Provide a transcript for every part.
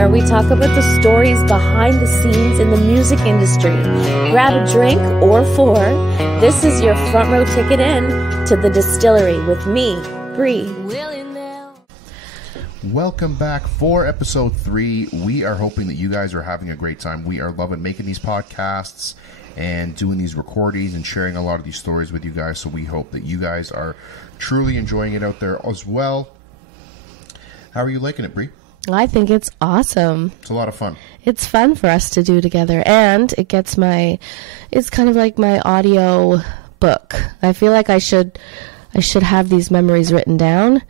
where we talk about the stories behind the scenes in the music industry. Grab a drink or four. This is your front row ticket in to The Distillery with me, Bree. Welcome back for episode 3. We are hoping that you guys are having a great time. We are loving making these podcasts and doing these recordings and sharing a lot of these stories with you guys. So we hope that you guys are truly enjoying it out there as well. How are you liking it, Bree? I think it's awesome. It's a lot of fun. It's fun for us to do together, and it gets it's kind of like my audio book. I feel like I should have these memories written down,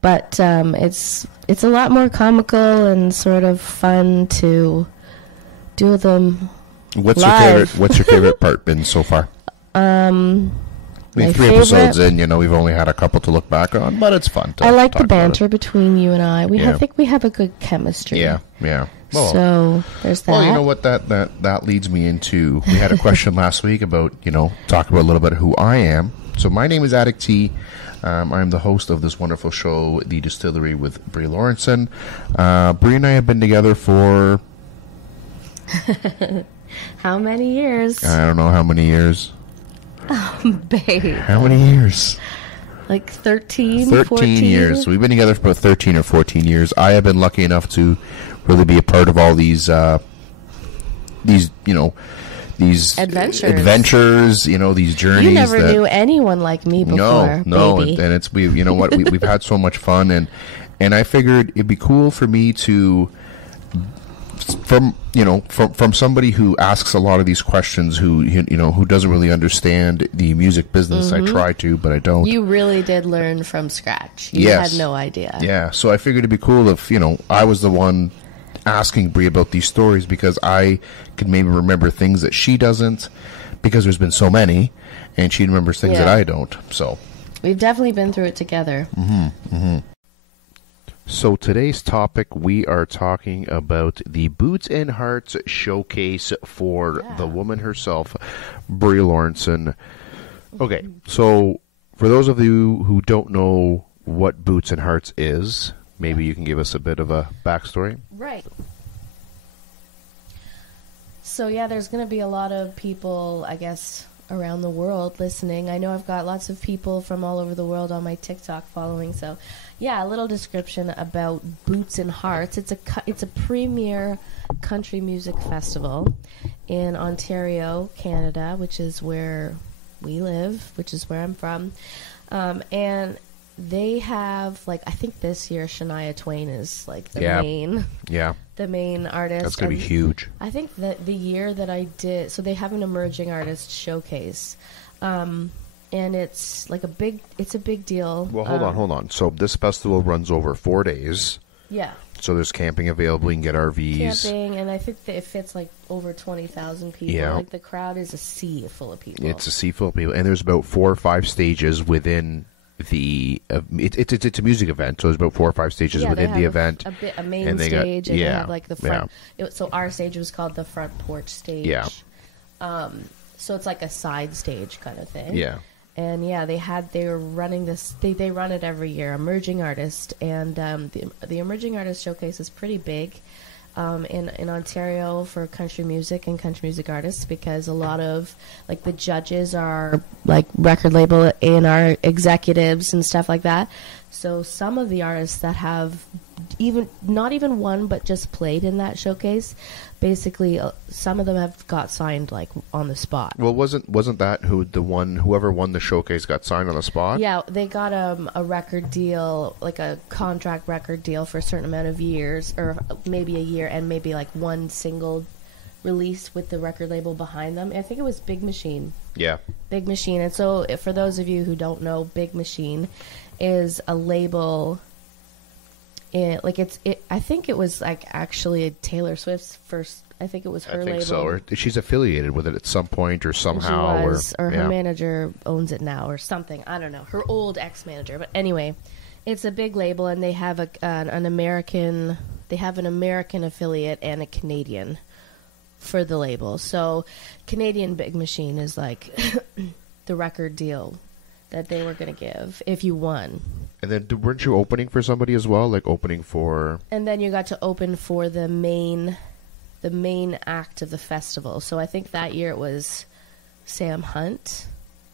but it's a lot more comical and sort of fun to do them. What's live. What's your favorite part been so far? My 3 episodes in, we've only had a couple to look back on, but it's fun. I like the banter between you and I. I think we have a good chemistry. Yeah. Well, so there's that. Well, you know what that leads me into. We had a question last week about talk about a little bit of who I am. So my name is Addict T. I'm the host of this wonderful show, The Distillery with Brie Lawrenson. Brie and I have been together for how many years? I don't know how many years. Oh, babe. How many years? Like 13, 14 years. We've been together for about 13 or 14 years. I have been lucky enough to really be a part of all these adventures, these journeys. You never knew anyone like me before. No, baby. and it's we've had so much fun, and I figured it'd be cool for me to, from somebody who asks a lot of these questions, who doesn't really understand the music business. I try to, but I don't. You really did learn from scratch. You had no idea. Yeah, so I figured it'd be cool if I was the one asking Brie about these stories, because I could maybe remember things that she doesn't, because there's been so many, and she remembers things that I don't. So we've definitely been through it together. So today's topic, we are talking about the Boots and Hearts showcase for the woman herself, Brie Lawrenson. Okay, so for those of you who don't know what Boots and Hearts is, maybe you can give us a bit of a backstory. Right. So there's going to be a lot of people, I guess, around the world listening. I know I've got lots of people from all over the world on my TikTok following. So, a little description about Boots and Hearts. It's a premier country music festival in Ontario, Canada, which is where we live, which is where I'm from. And they have, I think this year Shania Twain is the main artist. That's going to be huge. I think that the year that I did, so they have an emerging artist showcase, and it's a big deal. Well, hold on. So this festival runs over 4 days. Yeah. So there's camping available. You can get RVs. Camping, and I think that it fits over 20,000 people. Yeah. The crowd is a sea full of people. It's a sea full of people, and there's about 4 or 5 stages within the. It's a music event, so there's about 4 or 5 stages within the event. A main stage, and they have the front. So our stage was called the front porch stage. Yeah. So it's like a side stage kind of thing. Yeah. And they were running this. They run it every year. Emerging artist, and the emerging artist showcase is pretty big in Ontario for country music and country music artists, because a lot of the judges are record label A&R executives and stuff like that. So some of the artists that have not even won but just played in that showcase, basically some of them have got signed on the spot. Well, wasn't that whoever won the showcase got signed on the spot? Yeah, they got a record deal, a contract record deal for a certain amount of years, or maybe a year, and maybe one single release with the record label behind them. I think it was Big Machine. Yeah. Big Machine. And so for those of you who don't know, Big Machine is a label. I think it was actually Taylor Swift's first. I think it was her label. I think so. Or she's affiliated with it at some point, or somehow, or her manager owns it now, or something. I don't know. Her old ex-manager, but anyway, it's a big label, and they have an American. They have an American affiliate and a Canadian for the label. So, Canadian Big Machine is the record deal that they were going to give if you won. And then weren't you opening for somebody as well? Like opening for... And then you got to open for the main act of the festival. So I think that year it was Sam Hunt.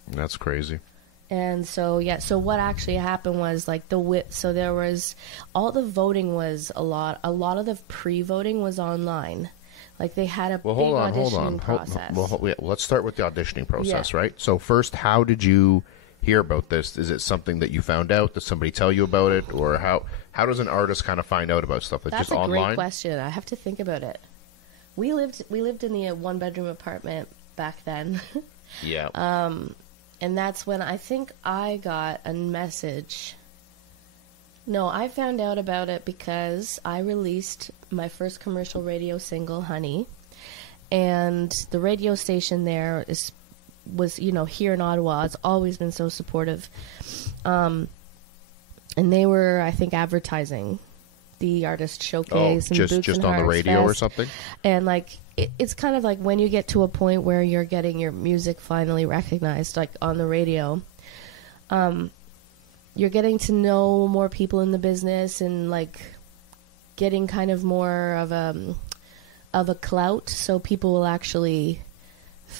That's crazy. And so, yeah, so what actually happened was, like, so there was, all the voting was a lot of the pre-voting was online. Like, they had a big auditioning process. Let's start with the auditioning process, right? So first, how did you hear about this? Is it something that you found out? Did somebody tell you about it? Or how does an artist kind of find out about stuff? Like, That's just online? That's a great question. I have to think about it. We lived in the one-bedroom apartment back then. Yeah. And that's when I think I got a message. No, I found out about it because I released my first commercial radio single, Honey. And the radio station there was, you know, here in Ottawa. It's always been so supportive. And they were, I think, advertising the artist showcase and just on the radio or something. And like it's kind of like when you get to a point where you're getting your music finally recognized, like on the radio, you're getting to know more people in the business and like getting kind of more of a clout, so people will actually,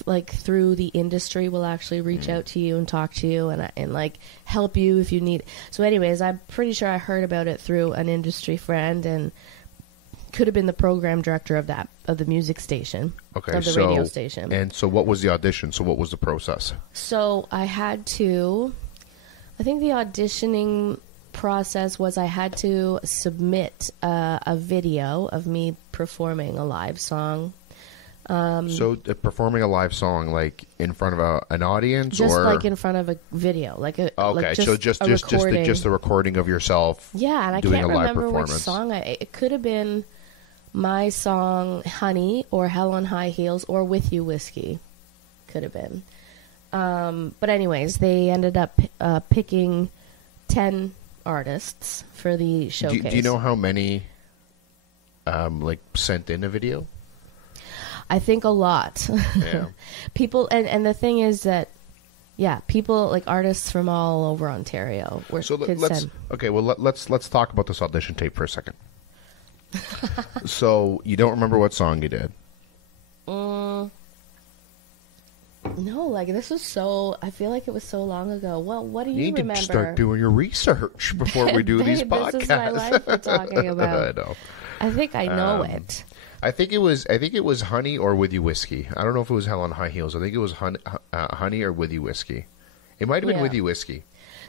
like, through the industry will actually reach out to you and talk to you and like help you if you need. So anyways, I'm pretty sure I heard about it through an industry friend and could have been the program director of the music station. Okay, of the radio station. And so what was the audition? So what was the process? So I think the auditioning process was I had to submit a video of me performing a live song. Performing a live song, like in front of an audience, just or like in front of a video, like a okay, like just the recording of yourself. Yeah, and I doing can't a live remember which performance. song. It could have been my song "Honey" or "Hell on High Heels" or "With You Whiskey." Could have been. But anyways, they ended up picking 10 artists for the showcase. Do you know how many sent in a video? I think a lot. Yeah. People, and the thing is that, yeah, people, like artists from all over Ontario were let's talk about this audition tape for a second. So you don't remember what song you did? No, like this was so. I feel like it was so long ago. Well, what do you remember? Need to start doing your research before we do these podcasts. This is my life we're talking about. I know. I think I know it. I think it was Honey or With You Whiskey. I don't know if it was Hell on High Heels. I think it was Honey or With You Whiskey. It might have been With You Whiskey.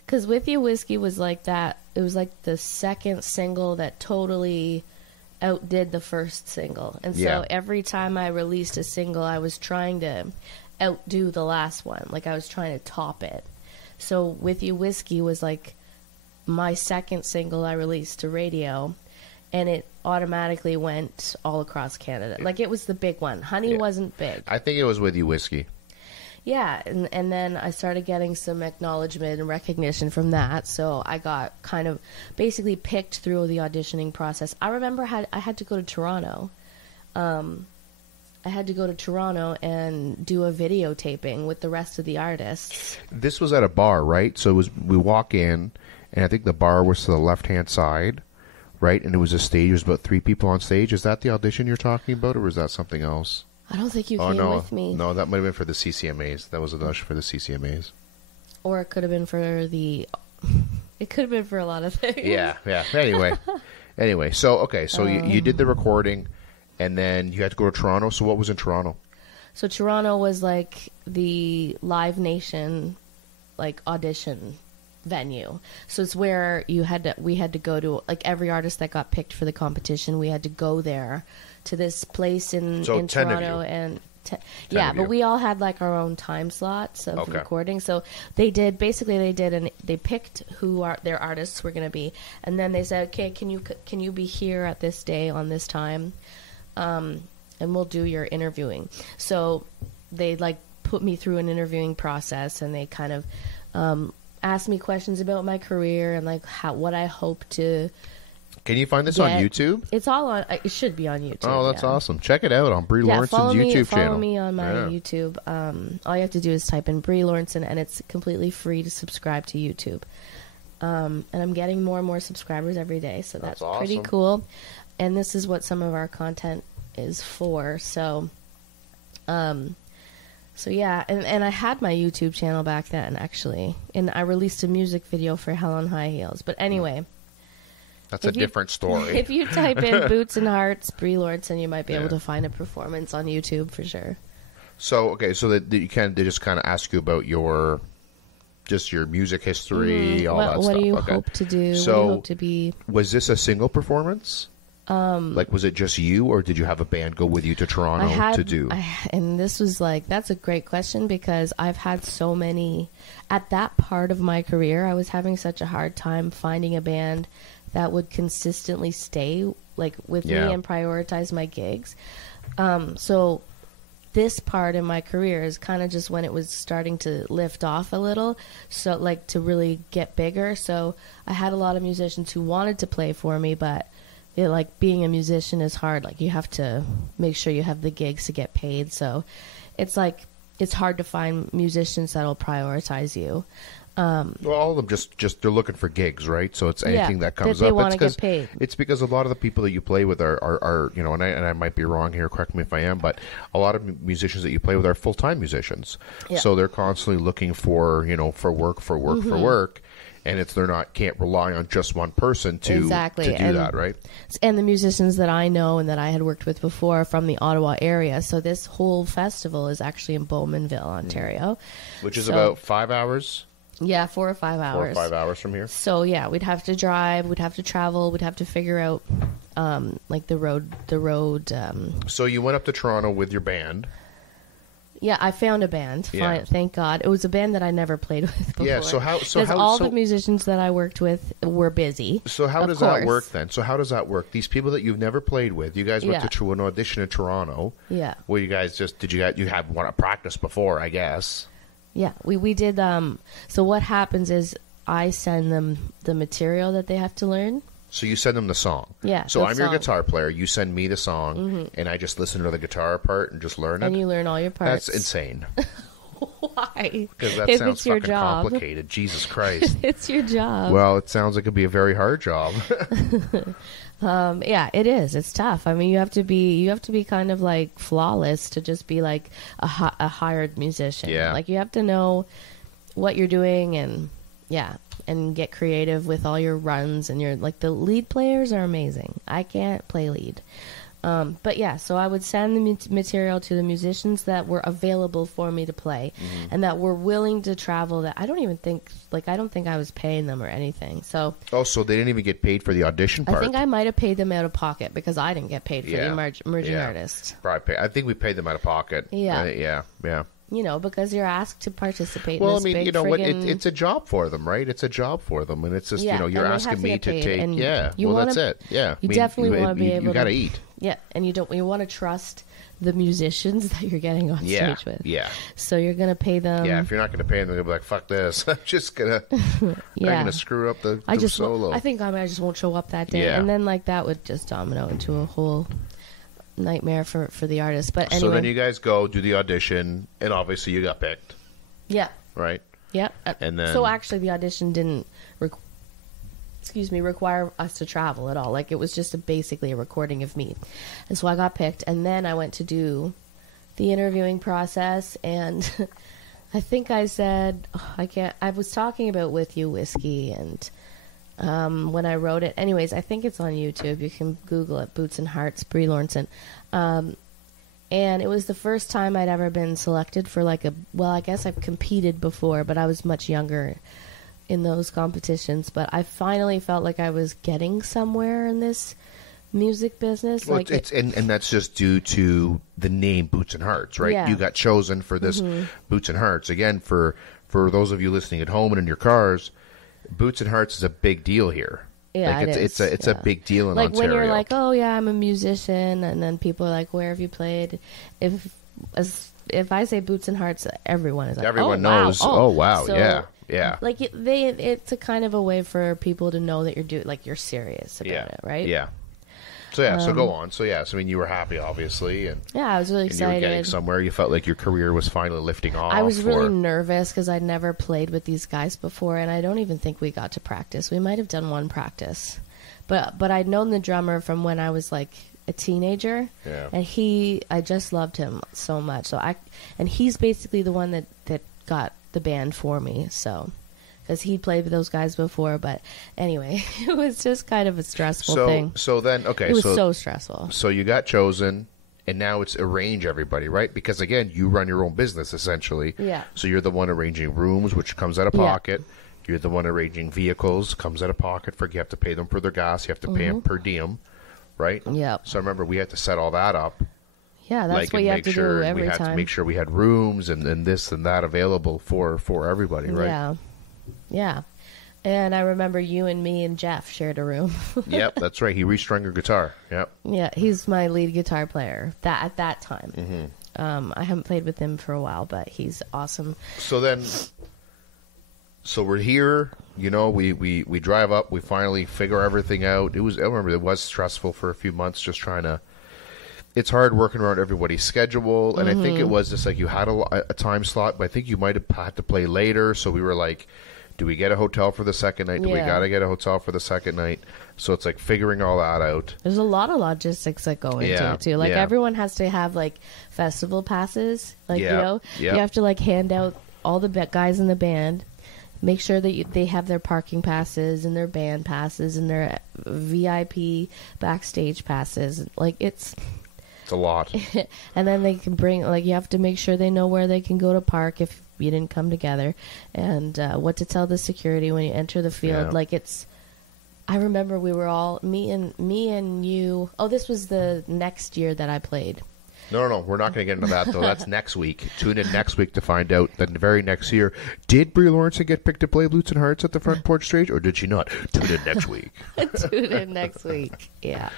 Because With You Whiskey was like that. It was like the second single that totally outdid the first single. And so every time I released a single, I was trying to outdo the last one. Like I was trying to top it. So With You Whiskey was like my second single I released to radio. And it automatically went all across Canada. Like, it was the big one. Honey wasn't big. I think it was With You Whiskey. Yeah, and then I started getting some acknowledgement and recognition from that. So I got kind of basically picked through the auditioning process. I remember I had to go to Toronto. I had to go to Toronto and do a videotaping with the rest of the artists. This was at a bar, right? So we walk in, and I think the bar was to the left-hand side. Right, and it was a stage. There's about 3 people on stage. Is that the audition you're talking about, or is that something else? I don't think you came with me. No, that might have been for the CCMAs. That was an audition for the CCMAs. Or it could have been for the... It could have been for a lot of things. Yeah. Anyway, so you did the recording, and then you had to go to Toronto. So what was in Toronto? So Toronto was like the Live Nation, like audition venue. So it's where we had to go to, like every artist that got picked for the competition, we had to go there to this place in Toronto. And but we all had like our own time slots of recording. So they picked who their artists were going to be, and then they said, okay, can you be here at this day on this time, and we'll do your interviewing. So they like put me through an interviewing process, and they kind of asked me questions about my career and like what I hope to. Can you find this on YouTube? It's all on. It should be on YouTube. Oh, that's awesome! Check it out on Brie Lawrenson's YouTube channel. Follow me on my YouTube. All you have to do is type in Brie Lawrenson, and it's completely free to subscribe to YouTube. And I'm getting more and more subscribers every day, so that's pretty awesome. cool. And this is what some of our content is for. So yeah, and I had my YouTube channel back then, actually, and I released a music video for Hell on High Heels. But anyway, That's a different story. if you type in Boots and Hearts, Brie Lordson, you might be able to find a performance on YouTube for sure. So okay, so they just kind of ask you about your music history, all that stuff. What do you Okay. hope to do? So what do you hope to be? Was this a single performance? Like, was it just you, or did you have a band go with you to Toronto to do? And this was that's a great question, because I've had so many at that part of my career. I was having such a hard time finding a band that would consistently stay with me and prioritize my gigs. So this part in my career is kind of just when it was starting to lift off a little, so to really get bigger. So I had a lot of musicians who wanted to play for me, but being a musician is hard. You have to make sure you have the gigs to get paid. So it's hard to find musicians that'll prioritize you. Well, all of them just they're looking for gigs, right? So it's anything that comes they up. want to get paid. It's because a lot of the people that you play with are and I might be wrong here. Correct me if I am, but a lot of musicians that you play with are full time musicians. Yeah. So they're constantly looking for work. And can't rely on just one person to do that, right? And the musicians that I know and that I had worked with before are from the Ottawa area. So this whole festival is actually in Bowmanville, Ontario. Which is about 5 hours? Yeah, 4 or 5 hours. 4 or 5 hours from here? So yeah, we'd have to drive, we'd have to travel, we'd have to figure out the road. So you went up to Toronto with your band. Yeah, I found a band. Yeah. Thank God. It was a band that I never played with before. Yeah, the musicians that I worked with were busy. So how does that work then? So how does that work? These people that you've never played with, you guys went to an audition in Toronto. Yeah. Well, you guys you had one practice before, I guess. Yeah, we did. So what happens is I send them the material that they have to learn. So you send them the song. Yeah. So I'm your guitar player. You send me the song, and I just listen to the guitar part and just learn it. And you learn all your parts. That's insane. Why? Because that if sounds it's your fucking job. complicated. Jesus Christ. It's your job. Well, it sounds like it'd be a very hard job. Yeah, it is. It's tough. I mean, you have to be kind of flawless to just be a hired musician. Yeah. You have to know what you're doing and get creative with all your runs, and the lead players are amazing. I can't play lead. But yeah, so I would send the material to the musicians that were available for me to play, and that were willing to travel. That I don't think I was paying them or anything. So so they didn't even get paid for the audition part. I think I might have paid them out of pocket, because I didn't get paid for the emerging artist. Probably I think we paid them out of pocket. Yeah. Yeah. Because you're asked to participate. Well, in this big what? It's a job for them, right? It's a job for them, and it's just you're asking me to take. Yeah. That's it. Yeah. You definitely want to be able. You got to eat. Yeah, and you want to trust the musicians that you're getting on stage with. Yeah. So you're gonna pay them. Yeah. If you're not gonna pay them, they're gonna be like, "Fuck this! I'm just gonna. I'm gonna screw up the solo." I think I just won't show up that day, Yeah. and then that would just domino into a whole nightmare for the artist. But anyway. So then you guys go do the audition, and obviously you got picked. Yeah. Right. Yeah. And then. So actually, the audition didn't require us to travel at all. It was just basically a recording of me. And so I got picked, and then I went to do the interviewing process, and I think I said, I was talking about With You Whiskey, and when I wrote it, anyways, I think it's on YouTube. You can Google it, Boots and Hearts, Brie Lawrenson. And it was the first time I'd ever been selected for I guess I've competed before, but I was much younger in those competitions. But I finally felt like I was getting somewhere in this music business. Well, and that's just due to the name Boots and Hearts, right? Yeah. You got chosen for this Boots and Hearts. Again, for those of you listening at home and in your cars, Boots and Hearts is a big deal here. Yeah, it's a big deal in Ontario. When you're like, oh yeah, I'm a musician, and then people are like, where have you played? If I say Boots and Hearts, everyone is like, everyone oh, knows. Wow. Oh wow, So, yeah. It's a kind of a way for people to know that you're you're serious about it, right? Yeah. So yeah, so go on. So yeah, so I mean, you were happy, obviously, and Yeah, I was really and you were getting excited. somewhere. You felt like your career was finally lifting off. I was really or- nervous because I'd never played with these guys before, and I don't even think we got to practice. We might have done one practice, but I'd known the drummer from when I was like a teenager, Yeah. and I just loved him so much. And he's basically the one that got the band for me. So. Because he played with those guys before, but anyway, it was just kind of a stressful thing. So then, okay, It was so so stressful. so you got chosen, and now it's arrange everybody, right? Because again, you run your own business essentially. Yeah. So you're the one arranging rooms, which comes out of Yeah. pocket. You're the one arranging vehicles, comes out of pocket. For you have to pay them for their gas. You have to pay them per diem, right? Yep. So I remember we had to set all that up. Yeah, that's like, what and you have make to sure do we every had to time. make sure we had rooms and this and that available for everybody, right? Yeah. Yeah. And I remember you and me and Jeff shared a room. Yep, that's right. He restrung your guitar. Yep. Yeah, he's my lead guitar player at that time. Mm-hmm. I haven't played with him for a while, but he's awesome. So then, so we're here. You know, we drive up. We finally figure everything out. I remember it was stressful for a few months, just trying to. It's hard working around everybody's schedule, and I think it was just like you had a time slot, but I think you might have had to play later. So we were like, do we get a hotel for the second night? Do we Yeah. got to get a hotel for the second night? So it's like figuring all that out. There's a lot of logistics that go into Yeah, it too. Like yeah. everyone has to have like festival passes. Like Yeah, you know, yeah. you have to like hand out all the guys in the band. Make sure that they have their parking passes and their band passes and their VIP backstage passes. Like it's It's a lot. and then they can bring like you have to make sure they know where they can go to park if you didn't come together, and what to tell the security when you enter the field. Yeah. Like it's I remember we were all me and you. Oh, this was the next year that I played. No, we're not going to get into that, though. That's next week. Tune in next week to find out that the very next year, did Brie Lawrenson get picked to play Boots and Hearts at the front porch stage, or did she not? Tune in next week. Tune in next week. Yeah.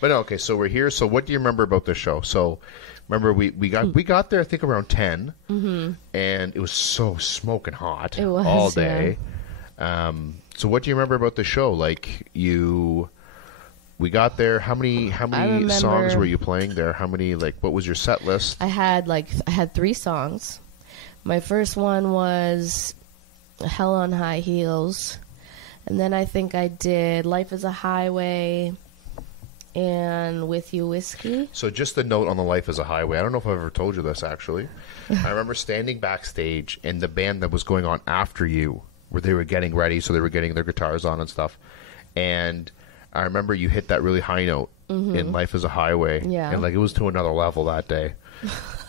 But no, okay, so we're here. So what do you remember about this show? So remember we got there, I think, around 10, and it was so smoking hot It was, all day. So what do you remember about the show? Like we got there. How many remember- songs were you playing there? How many, like, what was your set list? I had 3 songs. My first one was Hell on High Heels, and then I think I did Life is a Highway and With You Whiskey. So just a note on the Life is a Highway. I don't know if I've ever told you this, actually. I remember standing backstage and the band that was going on after you, where they were getting ready, so they were getting their guitars on and stuff. And I remember you hit that really high note in Life is a Highway. Yeah. And, like, it was to another level that day.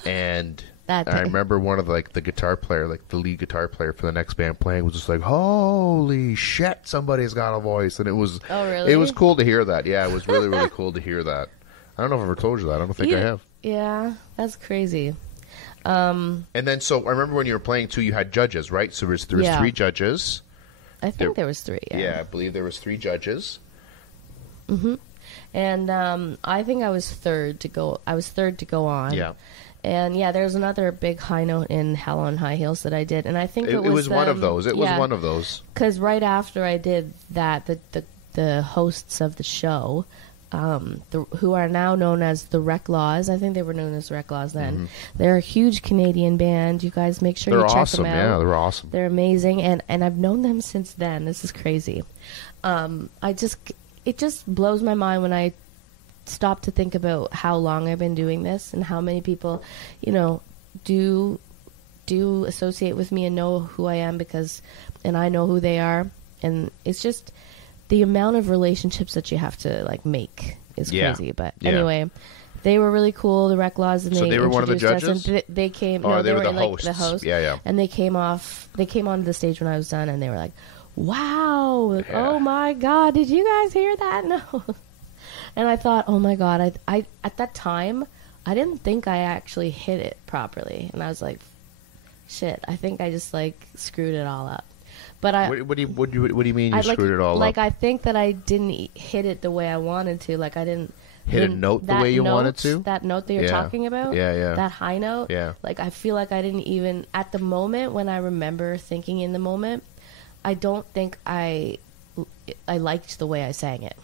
And That I day. remember one of the guitar player, like the lead guitar player for the next band playing, was just like, holy shit, somebody's got a voice. And it was, Oh, really? it was cool to hear that. Yeah, it was really, really cool to hear that. I don't know if I've ever told you that. I don't think I have. Yeah, that's crazy. And then, so I remember when you were playing too, you had judges, right? So there was Yeah. 3 judges. I think there was 3. Yeah, I believe there was 3 judges. And I think I was third to go. I was third to go on. Yeah. And yeah, there's another big high note in Hell on High Heels that I did, and I think It was one of those. It was one of those. Because right after I did that, the hosts of the show, who are now known as the Wreck Laws, I think they were known as Wreck Laws then. They're a huge Canadian band. You guys make sure They're you check awesome. them out. Yeah, they're awesome. They're amazing, and I've known them since then. This is crazy. It just blows my mind when I stop to think about how long I've been doing this and how many people, do associate with me and know who I am and I know who they are, and it's just the amount of relationships that you have to like make is Yeah. crazy. But Yeah. anyway. They were really cool, the Wreck Laws, and So they were one of the introduced us, judges? and they came. Or No, they were the like the hosts. host. Yeah, yeah. And they came onto the stage when I was done, and they were like, "Wow! Like, Yeah. oh my God! Did you guys hear that?" No. And I thought, "Oh my God!" I at that time, I didn't think I actually hit it properly, and I was like, "Shit! I think I just like screwed it all up." But What do you mean you I screwed it all up? I think that I didn't hit it the way I wanted to. Like I didn't Hit a note the way you wanted to? That note that you're Yeah. talking about. Yeah, yeah. That high note. Yeah. Like I feel like I didn't even at the moment when I remember thinking in the moment, I don't think I liked the way I sang it.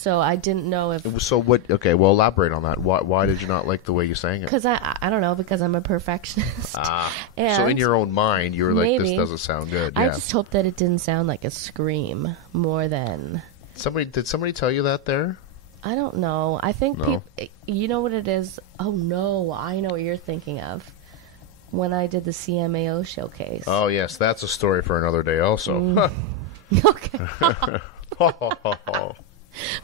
So I didn't know if... So what? Okay, well, elaborate on that. Why did you not like the way you sang it? Because I don't know, because I'm a perfectionist. So in your own mind, you were like, maybe, this doesn't sound good. I Yeah. just hope that it didn't sound like a scream more than... Did somebody tell you that there? I don't know. I think No. you know what it is? Oh, no. I know what you're thinking of. When I did the CMAO showcase. Oh, yes. That's a story for another day also. Okay.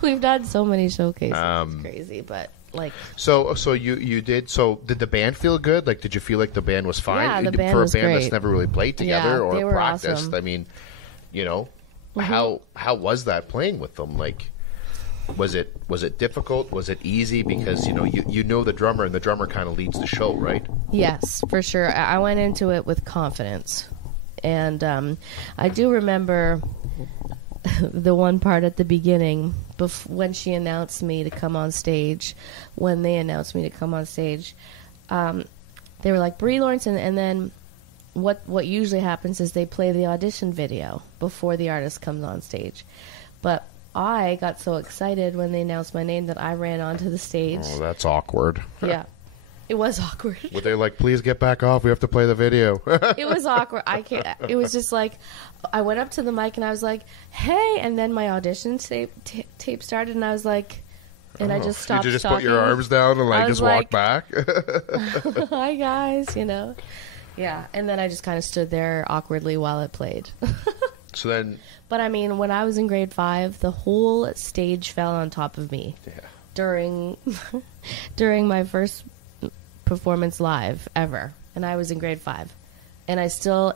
We've done so many showcases. It's crazy, but like... So you did. So did the band feel good? Like, did you feel like the band was fine? Yeah, the band for a was band great. that's never really played together Yeah, or they were practiced. awesome. I mean, how was that playing with them? Like, was it difficult? Was it easy? Because you know the drummer, and the drummer kind of leads the show, right? Yes, for sure. I went into it with confidence. And I do remember the one part at the beginning when she announced me to come on stage. When they announced me to come on stage, they were like, Brie Lawrenson, and then what usually happens is they play the audition video before the artist comes on stage. But I got so excited when they announced my name that I ran onto the stage. Oh, that's awkward. Yeah. It was awkward. Were they like, please get back off? We have to play the video. It was awkward. I can't. It was just like, I went up to the mic and I was like, "Hey!" And then my audition tape started, and I was like, and I just stopped. Did you just talking. put your arms down and I just was walk like, back? Hi guys, Yeah, and then I just kind of stood there awkwardly while it played. So then, But I mean, when I was in grade 5, the whole stage fell on top of me during my first performance live ever, and I was in grade 5, and I still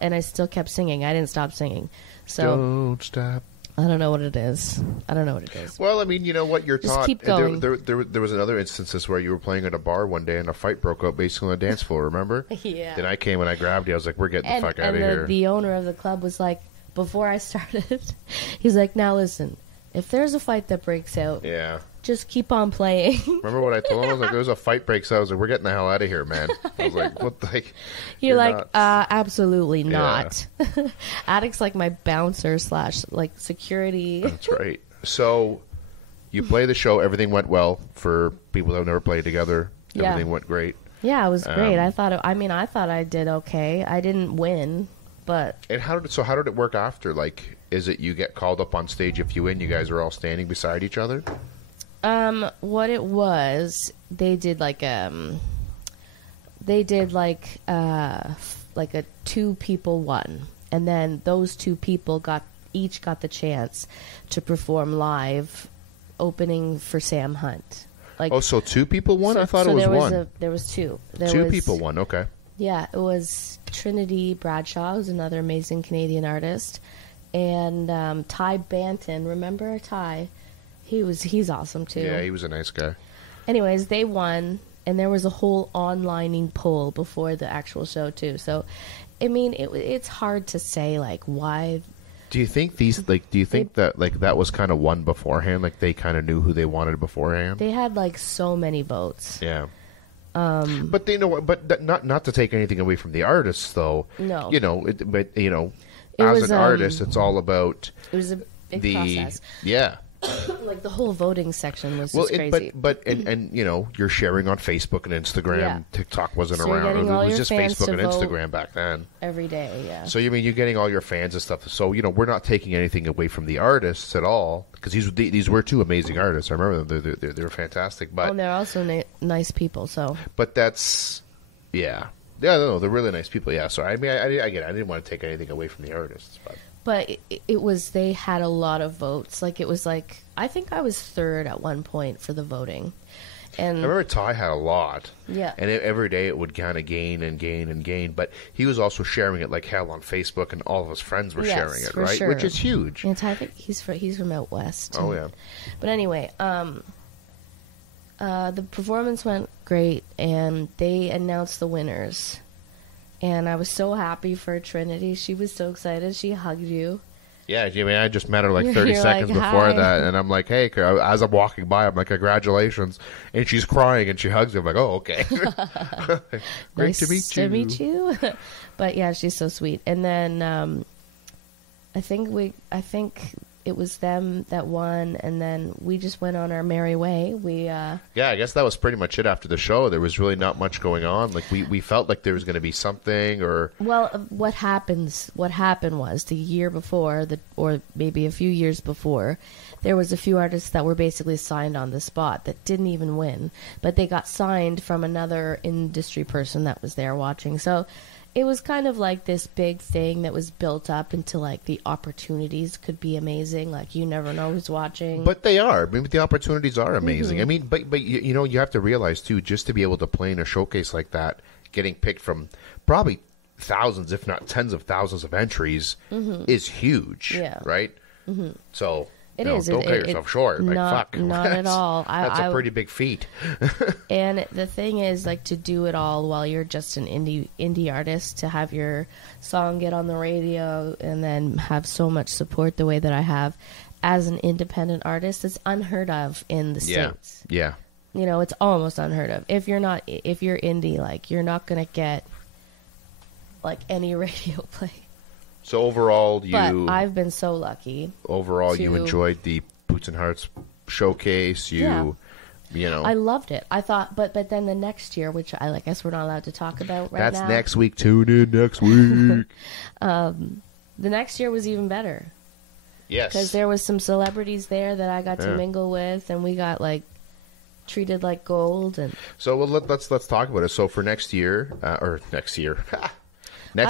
kept singing. I didn't stop singing. So don't stop. I don't know what it is. Well, I mean, you know what you're Just taught. keep going. There was another instances where you were playing at a bar one day and a fight broke out basically on the dance floor. Remember? Yeah. Then I came and I grabbed you. I was like, "We're getting the fuck out of here." The owner of the club was like, before I started, he's like, "Now listen, if there's a fight that breaks out, Yeah. just keep on playing." Remember what I told him? I was like, "There's a fight breaks out." I was like, "We're getting the hell out of here, man." I was like, "What the?" You're like, nuts. absolutely not. Attic's like my bouncer / like security. That's right. So you play the show. Everything went well for people that have never played together. Yeah. Everything went great. Yeah, it was great. I thought I did okay. I didn't win, but And how did it work after? Like, is it you get called up on stage if you win? You guys are all standing beside each other. what it was, they did like a 2 people won, and then those 2 people each got the chance to perform live, opening for Sam Hunt. Like, Oh, so 2 people won? I thought so it was there one. There was 2. 2 people won. Okay. Yeah, it was Trinity Bradshaw, who's another amazing Canadian artist, and Ty Banton. Remember Ty? He's awesome too. Yeah, he was a nice guy. Anyways, they won, and there was a whole onlining poll before the actual show too. So, I mean, it's hard to say like why. Do you think that was kind of won beforehand? Like they kind of knew who they wanted beforehand? They had like so many votes. Yeah. But they know. But not to take anything away from the artists, though. No. As was, an artist, it's all about It was a big process. Yeah. Like the whole voting section was Well, just crazy. but you're sharing on Facebook and Instagram. Yeah. TikTok wasn't So you're around. getting It all was your just fans Facebook to and vote. Instagram back then. Every day, yeah. So you mean you're getting all your fans and stuff. So we're not taking anything away from the artists at all because these were 2 amazing artists. I remember them. They're fantastic. But And they're also nice people. So But that's, yeah. Yeah, no, they're really nice people, yeah. So, I mean, I get it. I didn't want to take anything away from the artists. But it was, they had a lot of votes. Like, it was like, I think I was 3rd at one point for the voting. And I remember Ty had a lot. Yeah. And every day it would kind of gain and gain and gain. But he was also sharing it like hell on Facebook, and all of his friends were Yes, sharing it, for right? sure. Which is huge. And I think he's from out west. Oh, yeah. But anyway, the performance went great, and they announced the winners. And I was so happy for Trinity. She was so excited. She hugged you. Yeah, I mean, I just met her like 30 You're seconds like, before "Hi." that, and I'm like, hey, as I'm walking by, I'm like, congratulations. And she's crying, and she hugs me. I'm like, oh, okay. Great Nice to meet you. But yeah, she's so sweet. And then I think it was them that won, and then we just went on our merry way. Yeah, I guess that was pretty much it after the show. There was really not much going on. Like we felt like there was going to be something, or what happened was the year before, or maybe a few years before, there was a few artists that were basically signed on the spot that didn't even win, but they got signed from another industry person that was there watching. So it was kind of like this big thing that was built up into like the opportunities could be amazing. Like you never know who's watching. But they are. I mean, the opportunities are amazing. I mean, but you know, you have to realize too, just to be able to play in a showcase like that, getting picked from probably thousands, if not tens of thousands of entries, is huge. Yeah. Right. So. It No, is. don't cut yourself short. Like, Not, fuck. not at all. That's a pretty big feat. And the thing is, like, to do it all while you're just an indie artist, to have your song get on the radio and then have so much support the way that I have as an independent artist, it's unheard of in the States. Yeah. You know, it's almost unheard of. If you're indie, like, you're not going to get, like, any radio play. So overall, But I've been so lucky. you enjoyed the Boots and Hearts showcase. You know, I loved it. I thought, but then the next year, which I guess we're not allowed to talk about right that's now. next week. Tune in next week. The next year was even better. Yes, Because there was some celebrities there that I got to mingle with, and we got like treated like gold. And so let's talk about it. So for next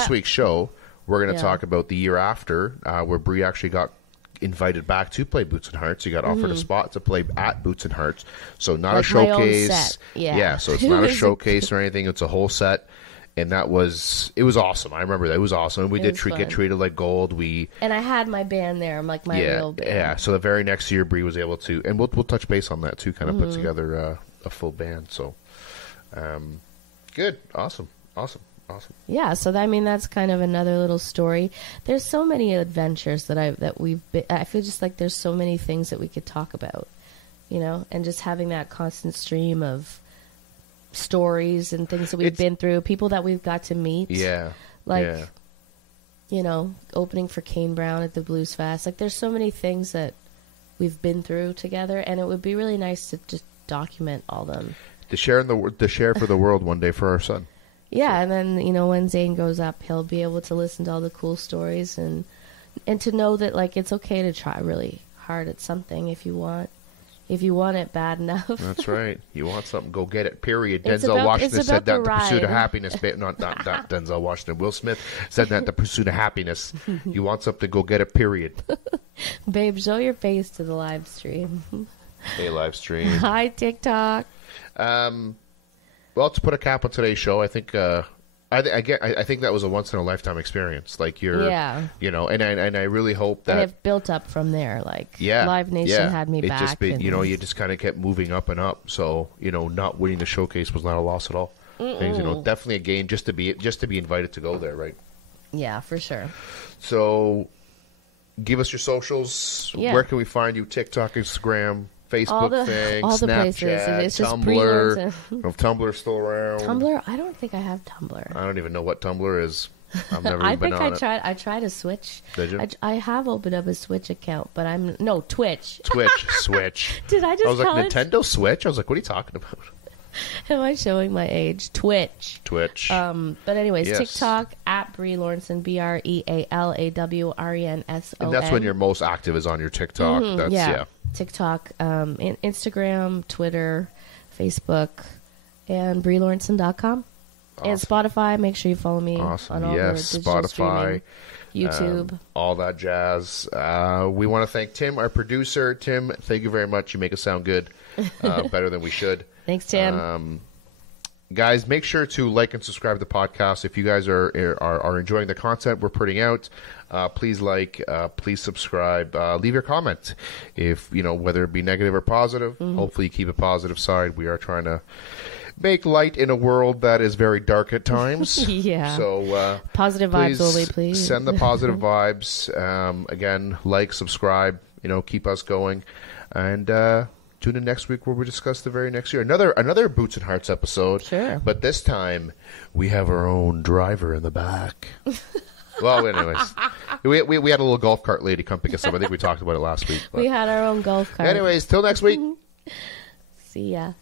week's show, we're going to talk about the year after, where Brie actually got invited back to play Boots and Hearts. He got offered a spot to play at Boots and Hearts. So not Like a my own showcase. set. Yeah. So it's not a showcase or anything. It's a whole set. And it was awesome. I remember that. It was awesome. And we did get treated like gold. And I had my band there. I'm like my real band. Yeah. So the very next year, Brie was able to, and we'll touch base on that too, kind of put together a full band. So, good. Awesome. Yeah, so that's kind of another little story. There's so many adventures that we've been. I feel just like there's so many things that we could talk about, you know, and just having that constant stream of stories and things that we've been through, people that we've got to meet. Yeah. Like, you know, opening for Kane Brown at the Blues Fest. Like, there's so many things that we've been through together, and it would be really nice to just document all them. To share for the world one day for our son. Yeah, and then, you know, when Zane goes up, he'll be able to listen to all the cool stories and to know that, like, it's okay to try really hard at something if you want it bad enough. That's right. You want something, go get it, period. It's Denzel about- Washington it's said about that the the pursuit of ride. happiness, not Denzel Washington. Will Smith said that the pursuit of happiness. You want something, go get it, period. Babe, show your face to the live stream. Hey, live stream. Hi, TikTok. Well, to put a cap on today's show, I think I think that was a once in a lifetime experience. Like you know, and I really hope that And it built up from there. Like, Live Nation had me back. Just you know, you just kind of kept moving up and up. So, you know, not winning the showcase was not a loss at all. Things, you know, definitely a gain just to be invited to go there, right? Yeah, for sure. So, give us your socials. Yeah. Where can we find you? TikTok, Instagram, Facebook, all the Snapchat, places. It's just Tumblr. If Tumblr's still around. Tumblr? I don't think I have Tumblr. I don't even know what Tumblr is. I've never even been on it. I tried a Switch. Did you? I have opened up a Switch account, but Twitch. Switch. Did I just I was call like, it? Nintendo Switch? I was like, what are you talking about? Am I showing my age? Twitch. Twitch. But anyways, Yes. TikTok at Brie Lawrenson, BreALawrenson. And that's when you're most active is on your TikTok. That's yeah. TikTok, Instagram, Twitter, Facebook, and BrieLawrenson.com. Awesome. And Spotify. Make sure you follow me Awesome. on all the digital Spotify, streaming, YouTube. all that jazz. We want to thank Tim, our producer. Tim, thank you very much. You make us sound good, better than we should. Thanks, Tim. Guys, make sure to like and subscribe to the podcast. If you guys are enjoying the content we're putting out, please like, please subscribe, leave your comment. If you know whether it be negative or positive, hopefully you keep a positive side. We are trying to make light in a world that is very dark at times. Yeah. So positive vibes only, please. Send the positive vibes. Again, like, subscribe. You know, keep us going, and tune in next week where we discuss the very next year. Another Boots and Hearts episode. Sure. But this time we have our own driver in the back. Well, anyways. we had a little golf cart lady come pick us up. I think we talked about it last week. But. We had our own golf cart. Anyways, till next week. See ya.